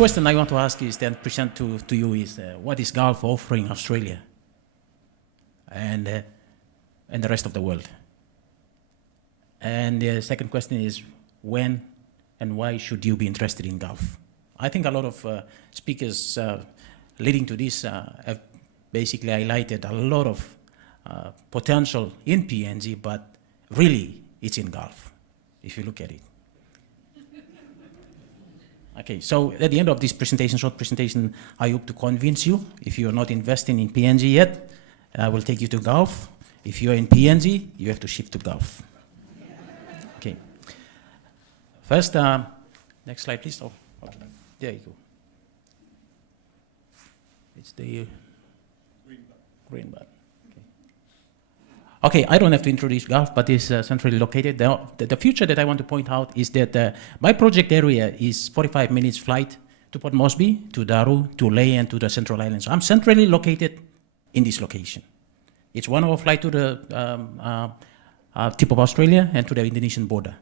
question I want to ask is then present to you is what is Gulf offering Australia and the rest of the world? And the second question is when and why should you be interested in Gulf? I think a lot of speakers leading to this have basically highlighted a lot of potential in PNG, but really it's in Gulf, if you look at it. Okay, so at the end of this presentation, short presentation, I hope to convince you. If you're not investing in PNG yet, I will take you to Gulf. If you're in PNG, you have to shift to Gulf. Okay. First, next slide, please. Oh, okay. There you go. It's the green button. Okay, I don't have to introduce Gulf, but it's centrally located. The future that I want to point out is that my project area is 45 minutes flight to Port Moresby, to Daru, to Lae, and to the Central Islands. So I'm centrally located in this location. It's 1 hour flight to the tip of Australia and to the Indonesian border.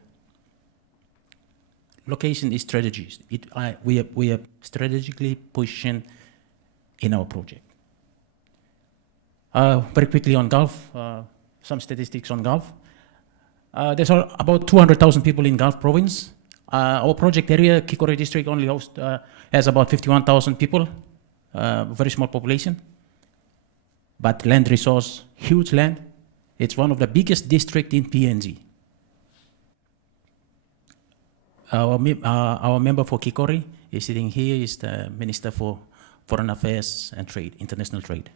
Location is strategy. We are strategically positioned in our project. Very quickly on Gulf. Some statistics on Gulf. There's about 200,000 people in Gulf province. Our project area, Kikori district, only has about 51,000 people, very small population. But land resource, huge land. It's one of the biggest districts in PNG. Our member for Kikori is sitting here, is the Minister for Foreign Affairs and Trade, International Trade.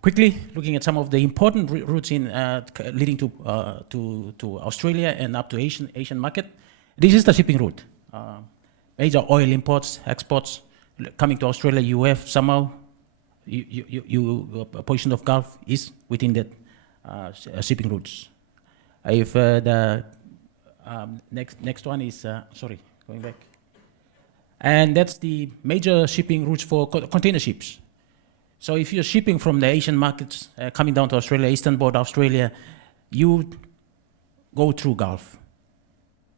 Quickly, looking at some of the important routes in leading to Australia and up to Asian market. This is the shipping route. Major oil imports, exports coming to Australia. You have somehow a portion of Gulf is within that shipping routes. If the next one is sorry, going back, and that's the major shipping routes for container ships. So if you're shipping from the Asian markets coming down to Australia, eastern border Australia, you go through Gulf.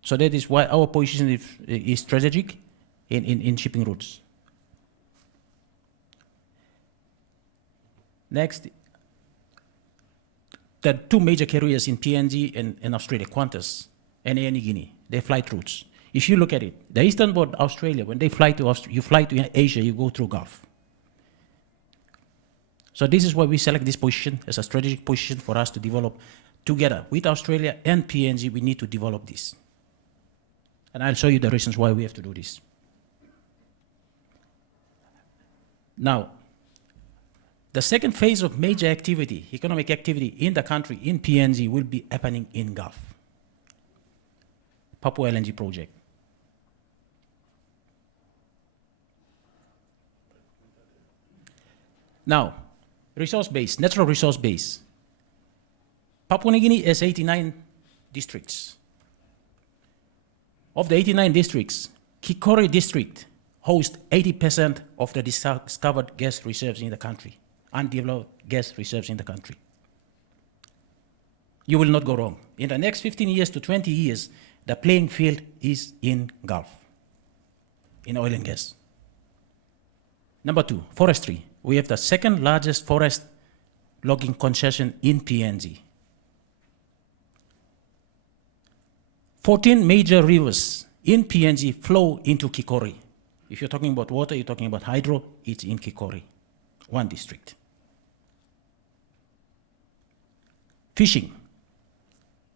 So that is why our position is strategic in shipping routes. Next, the two major carriers in PNG and Australia, Qantas and Air Niugini, their flight routes. If you look at it, the eastern border Australia, when they fly to you fly to Asia, you go through Gulf. So this is why we select this position as a strategic position for us to develop together with Australia and PNG. We need to develop this. And I'll show you the reasons why we have to do this. Now, the second phase of major activity, economic activity in the country, in PNG, will be happening in Gulf. Papua LNG project. Now, resource base, natural resource base. Papua New Guinea has 89 districts. Of the 89 districts, Kikori district hosts 80% of the discovered gas reserves in the country, undeveloped gas reserves in the country. You will not go wrong. In the next 15 years to 20 years, the playing field is in Gulf, in oil and gas. Number 2, forestry. We have the second largest forest logging concession in PNG. 14 major rivers in PNG flow into Kikori. If you're talking about water, you're talking about hydro, it's in Kikori, one district. Fishing.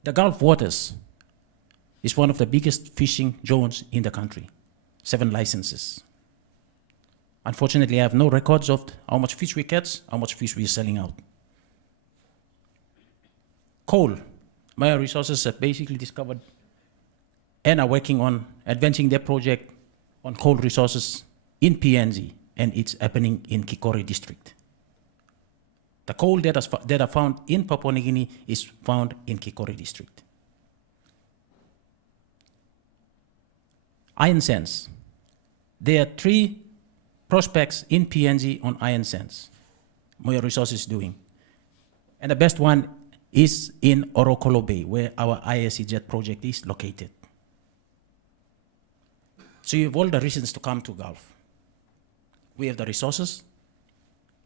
The Gulf waters is one of the biggest fishing zones in the country, 7 licenses. Unfortunately, I have no records of how much fish we catch, how much fish we are selling out. Coal. Maya Resources have basically discovered and are working on advancing their project on coal resources in PNG, and it's happening in Kikori district. The coal that are found in Papua New Guinea is found in Kikori district. Iron sands. There are 3 prospects in PNG on iron sands. Moya Resources is doing. And the best one is in Orokolo Bay, where our ISC jet project is located. So you have all the reasons to come to Gulf. We have the resources,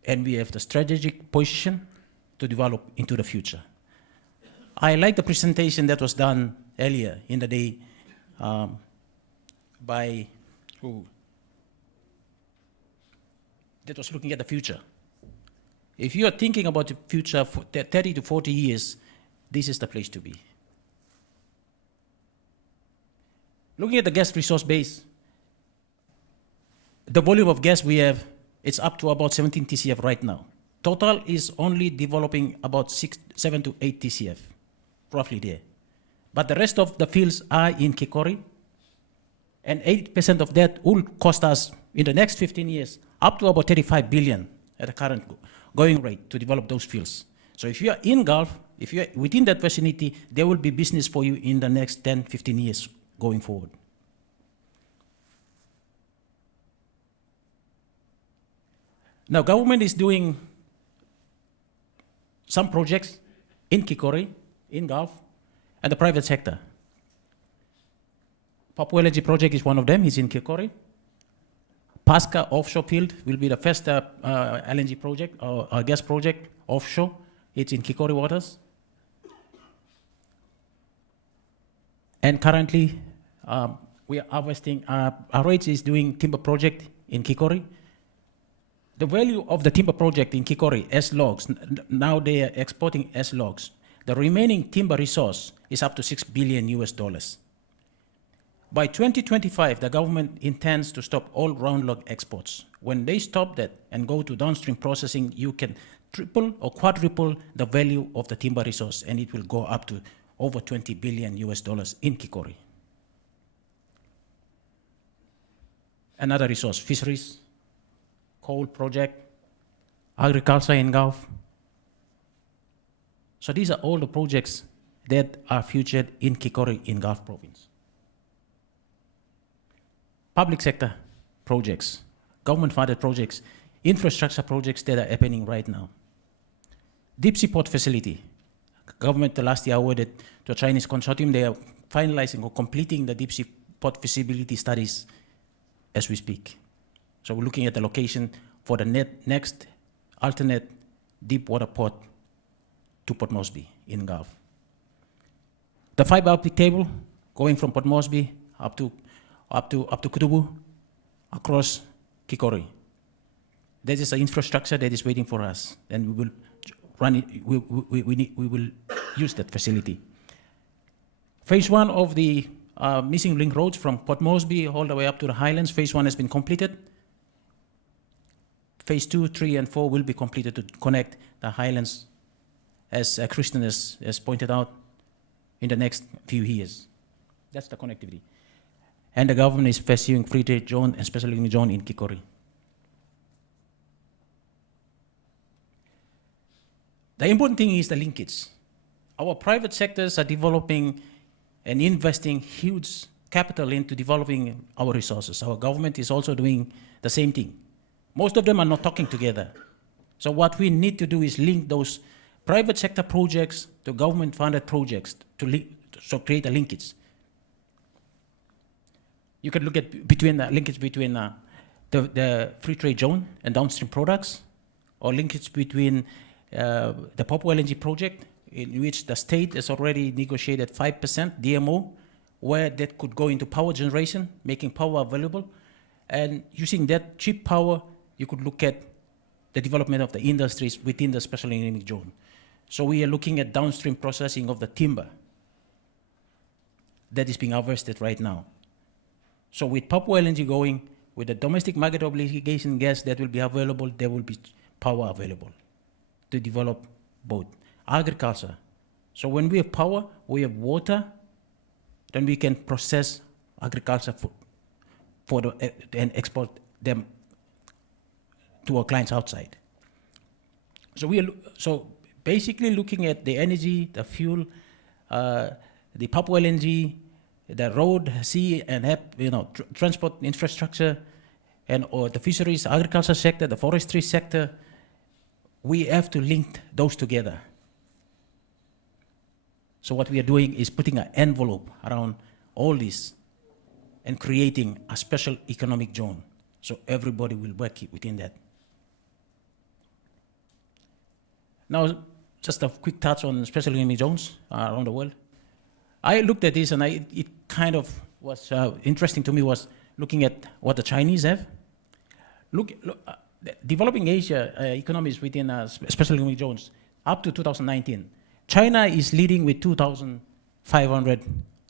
and we have the strategic position to develop into the future. I like the presentation that was done earlier in the day by who? That was looking at the future. If you are thinking about the future for 30 to 40 years, this is the place to be. Looking at the gas resource base, the volume of gas we have, it's up to about 17 TCF right now. Total is only developing about 7 to 8 TCF, roughly there. But the rest of the fields are in Kikori, and 80% of that will cost us, in the next 15 years, up to about 35 billion at the current going rate to develop those fields. So if you are in Gulf, if you are within that vicinity, there will be business for you in the next 10, 15 years going forward. Now, government is doing some projects in Kikori, in Gulf, and the private sector. Papua LNG project is one of them, it's in Kikori. Pasca offshore field will be the first LNG project, or gas project offshore. It's in Kikori waters. And currently, we are harvesting, ROH is doing timber project in Kikori. The value of the timber project in Kikori as logs, now they are exporting as logs. The remaining timber resource is up to $6 billion US. By 2025, the government intends to stop all round log exports. When they stop that and go to downstream processing, you can triple or quadruple the value of the timber resource, and it will go up to over $20 billion US in Kikori. Another resource, fisheries, coal project, agriculture in Gulf. So these are all the projects that are featured in Kikori in Gulf Province. Public sector projects, government-funded projects, infrastructure projects that are happening right now. Deep sea port facility. Government last year awarded to a Chinese consortium. They are finalizing or completing the deep sea port feasibility studies as we speak. So we're looking at the location for the next alternate deep water port to Port Moresby in Gulf. The fiber optic cable going from Port Moresby up to Kutubu, across Kikori. That is the infrastructure that is waiting for us, and we will run it. We will use that facility. Phase 1 of the missing link roads from Port Moresby all the way up to the Highlands. Phase 1 has been completed. Phase 2, 3, and 4 will be completed to connect the Highlands, as Kristen has pointed out, in the next few years. That's the connectivity. And the government is pursuing free trade zone and special economic zone in Kikori. The important thing is the linkage. Our private sectors are developing and investing huge capital into developing our resources. Our government is also doing the same thing. Most of them are not talking together. So what we need to do is link those private sector projects to government-funded projects to create a linkage. You can look at between the linkage between the free trade zone and downstream products, or linkage between the Papua LNG project, in which the state has already negotiated 5% DMO, where that could go into power generation, making power available. And using that cheap power, you could look at the development of the industries within the special economic zone. So we are looking at downstream processing of the timber that is being harvested right now. So with Papua LNG going, with the domestic market obligation gas that will be available, there will be power available to develop both. Agriculture. So when we have power, we have water, then we can process agriculture and export them to our clients outside. So basically looking at the energy, the fuel, the Papua LNG, the road, sea, and transport infrastructure, or the fisheries, agriculture sector, the forestry sector, we have to link those together. So what we are doing is putting an envelope around all this and creating a special economic zone. So everybody will work within that. Now, just a quick touch on special economic zones around the world. I looked at this and it kind of was interesting to me was looking at what the Chinese have. Developing Asia economies within special economic zones up to 2019. China is leading with 2,500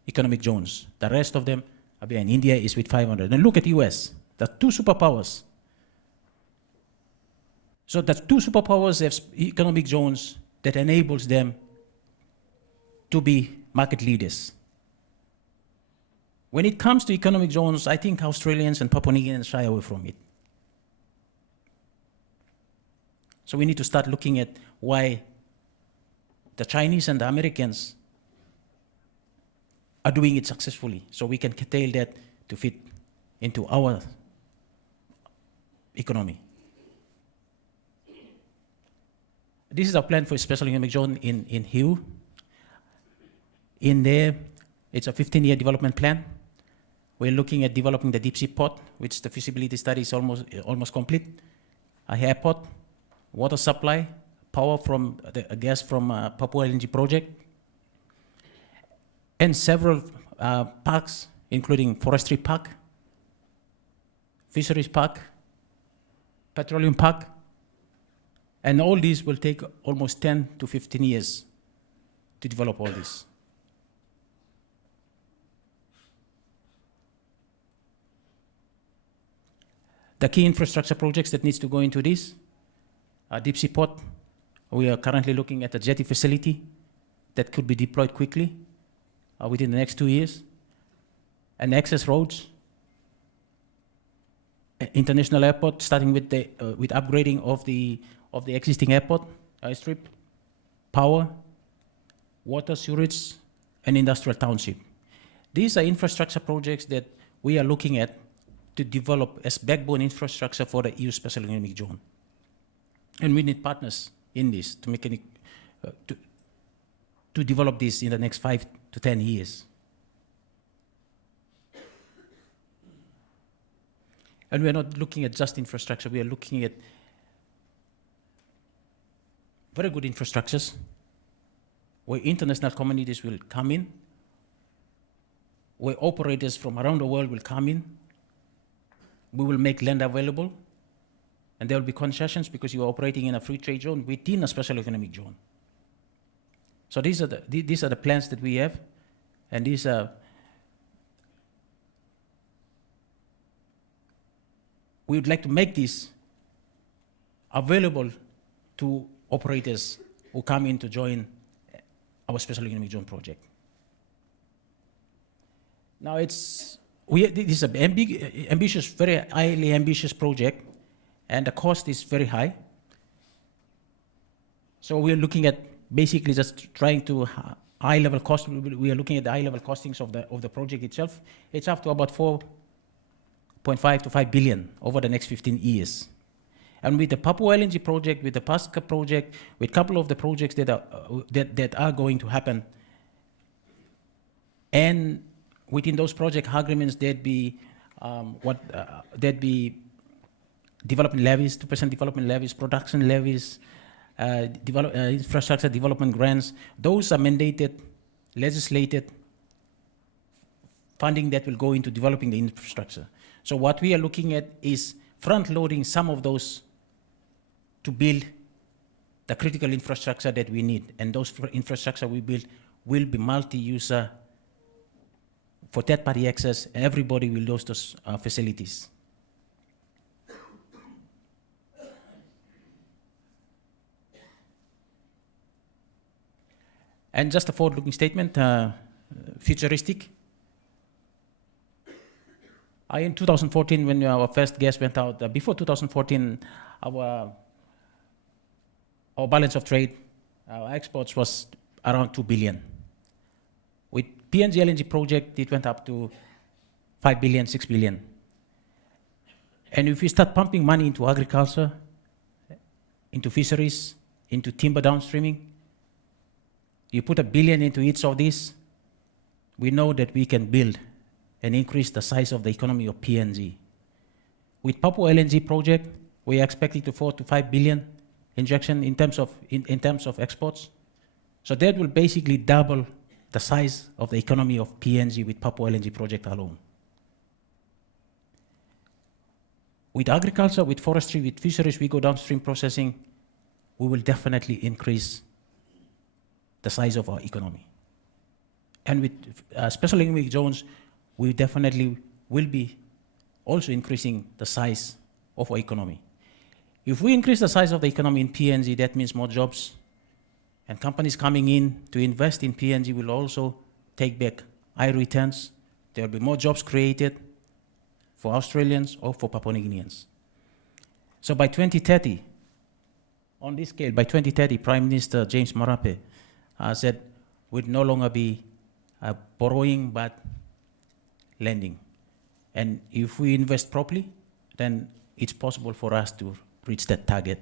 economic zones. The rest of them are behind. India is with 500. And look at the US, the two superpowers. So the two superpowers have economic zones that enables them to be market leaders. When it comes to economic zones, I think Australians and Papua New Guineans shy away from it. So we need to start looking at why the Chinese and the Americans are doing it successfully, so we can curtail that to fit into our economy. This is our plan for a special economic zone in Hiu. In there, it's a 15-year development plan. We're looking at developing the deep sea port, which the feasibility study is almost complete. A airport, water supply, power from the gas from Papua LNG project, and several parks, including forestry park, fisheries park, petroleum park, and all these will take almost 10 to 15 years to develop all this. The key infrastructure projects that needs to go into this, deep sea port. We are currently looking at a jetty facility that could be deployed quickly within the next 2 years. And access roads, international airport, starting with the with upgrading of the existing airport strip, power, water, sewage, and industrial township. These are infrastructure projects that we are looking at to develop as backbone infrastructure for the EU Special Economic Zone. And we need partners in this to make to develop this in the next 5 to 10 years. And we are not looking at just infrastructure, we are looking at very good infrastructures where international communities will come in, where operators from around the world will come in. We will make land available, and there will be concessions because you are operating in a free trade zone within a special economic zone. So these are the plans that we have, and these are we would like to make this available to operators who come in to join our special economic zone project. Now this is an ambitious, very highly ambitious project, and the cost is very high. So we're looking at basically just trying to high-level cost. We are looking at the high-level costings of the project itself. It's up to about 4.5 to 5 billion over the next 15 years. And with the Papua LNG project, with the Pasca project, with a couple of the projects that are going to happen, and within those project agreements, there'd be development levies, 2% development levies, production levies, infrastructure development grants. Those are mandated, legislated funding that will go into developing the infrastructure. So what we are looking at is front-loading some of those to build the critical infrastructure that we need. And those infrastructure we build will be multi-user for third-party access, and everybody will use those facilities. And just a forward-looking statement, futuristic. In 2014, when our first gas went out, before 2014, our balance of trade, our exports was around 2 billion. With PNG LNG project, it went up to 5 billion, 6 billion. And if we start pumping money into agriculture, into fisheries, into timber downstreaming, you put $1 billion into each of these, we know that we can build and increase the size of the economy of PNG. With Papua LNG project, we are expecting to 4 to 5 billion injection in terms of exports. So that will basically double the size of the economy of PNG with Papua LNG project alone. With agriculture, with forestry, with fisheries, we go downstream processing, we will definitely increase the size of our economy. And with special economic zones, we definitely will be also increasing the size of our economy. If we increase the size of the economy in PNG, that means more jobs, and companies coming in to invest in PNG will also take back high returns. There will be more jobs created for Australians or for Papua New Guineans. So by 2030, on this scale, by 2030, Prime Minister James Marape said we'd no longer be borrowing but lending. And if we invest properly, then it's possible for us to reach that target.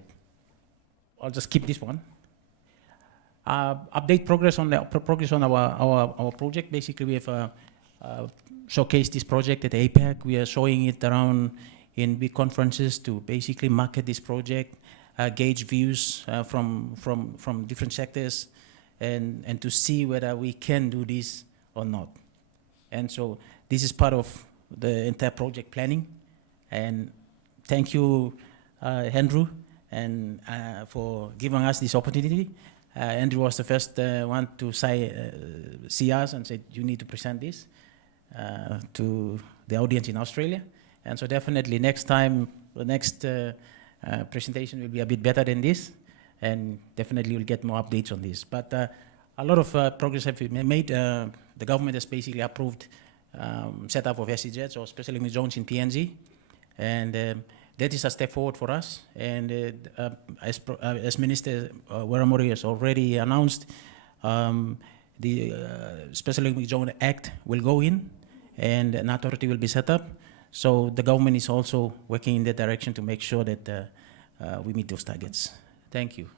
I'll just keep this one. Update progress on our project. Basically, we have showcased this project at APEC. We are showing it around in big conferences to basically market this project, gauge views from different sectors, and to see whether we can do this or not. And so this is part of the entire project planning. And thank you, Andrew, and for giving us this opportunity. Andrew was the first one to see us and said, you need to present this to the audience in Australia. And so definitely next time, the next presentation will be a bit better than this, and definitely we'll get more updates on this. But a lot of progress have been made. The government has basically approved setup of SEZs, or special economic zones in PNG, and that is a step forward for us. And as Minister Waramori has already announced, the Special Economic Zone Act will go in, and an authority will be set up. So the government is also working in that direction to make sure that we meet those targets. Thank you.